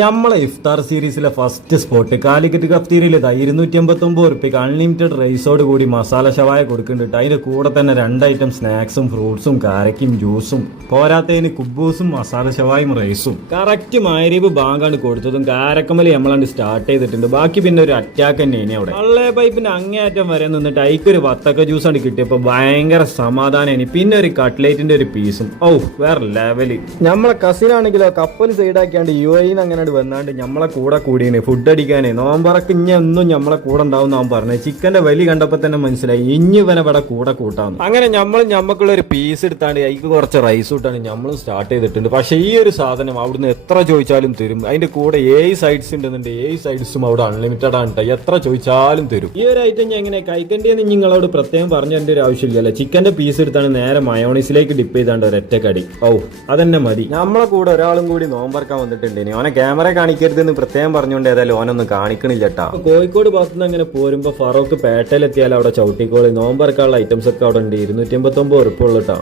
നമ്മളെ ഇഫ്താർ സീരീസിലെ first spot Calicut കഫ്തീരിയിൽ 259 unlimited റൈസോട് കൂടി മസാല ഷവായ കൊടുക്കുന്നുണ്ട്. അതിന്റെ കൂടെ തന്നെ 2 ഐറ്റം സ്നാക്സും ഫ്രൂട്ട്സും കാരക്കും ജ്യൂസും പോരാത്തതിന് കുബൂസും മസാല ഷവായും റൈസും. കറക്റ്റ് മഗ്‌രിബ് ബാങ്കാണ് കൊടുത്തതും കാരക്കമലി നമ്മളാണ്ട് സ്റ്റാർട്ട് ചെയ്തിട്ടുണ്ട്. ബാക്കി പിന്നെ ഒരു അറ്റാക്ക് തന്നെയാണ് അവിടെ. പള്ളേ പൈപ്പിന്റെ അങ്ങേയറ്റം വരെ നിന്നിട്ട് അതിക്കൊരു വത്തക്ക ജ്യൂസാണ് കിട്ടിയപ്പോ ഭയങ്കര സമാധാനമാണ്. പിന്നെ ഒരു കട്ട്ലേറ്റിന്റെ ഒരു പീസും വേറെ ലെവല്. നമ്മളെ കസിനാണെങ്കിലോ കപ്പൽ സൈഡാക്കിയാണ്ട് UAE അങ്ങനെ വന്നാണ്ട് നമ്മളെ കൂടെ കൂടിയാണ് ഫുഡ് അടിക്കാനേ. നോമ്പറക്ക് ഇനി ഒന്നും നമ്മളെ കൂടെ ഉണ്ടാവും നാം പറഞ്ഞത്. ചിക്കന്റെ വലി കണ്ടപ്പോ തന്നെ മനസ്സിലായി ഇനി ഇവനെ ഇവിടെ കൂടെ കൂട്ടാന്ന്. അങ്ങനെ ഞമ്മക്കുള്ള ഒരു പീസ് എടുത്താണ്ട് അതിക്ക് കുറച്ച് റൈസ് ഇട്ടാണ് നമ്മളും സ്റ്റാർട്ട് ചെയ്തിട്ടുണ്ട്. പക്ഷെ ഈ ഒരു സാധനം അവിടുന്ന് എത്ര ചോദിച്ചാലും തരും. അതിന്റെ കൂടെ 7 സൈഡ്സ് ഉണ്ടെന്നുണ്ട്. 7 സൈഡ്സും അവിടെ അൺലിമിറ്റഡ് ആണ്. എത്ര ചോദിച്ചാലും തരും. ഈ ഒരു ഐറ്റം ഞാൻ എങ്ങനെ കഴിക്കേണ്ടതെന്ന് നിങ്ങളോട് പ്രത്യേകം പറഞ്ഞു തരേണ്ട ഒരു ആവശ്യമില്ലല്ലോ. ചിക്കന്റെ പീസ് എടുത്താണ് നേരെ മയോണൈസിലേക്ക് ഡിപ്പ് ചെയ്താണ്ട് ഒരൊറ്റ കടി. അതന്നെ മതി. നമ്മളെ കൂടെ ഒരാളും കൂടി നോമ്പറക്കാൻ വന്നിട്ടുണ്ട്. ഓനെ ക്യാമറ കാണിക്കരുതെന്ന് പ്രത്യേകം പറഞ്ഞുകൊണ്ട് ഏതായാലും ഓനൊന്നും കാണിക്കണില്ല കേട്ടാ. കോഴിക്കോട് ഭാഗത്തുനിന്ന് അങ്ങനെ പോരുമ്പോ ഫറോക്ക് പേട്ടയിലെത്തിയാൽ അവിടെ ചവിട്ടിക്കോളി നോമ്പറക്കാനുള്ള ഐറ്റംസ് ഒക്കെ അവിടെ ഉണ്ട്. 289 ഉറുപ്പുള്ളൂ കേട്ടോ.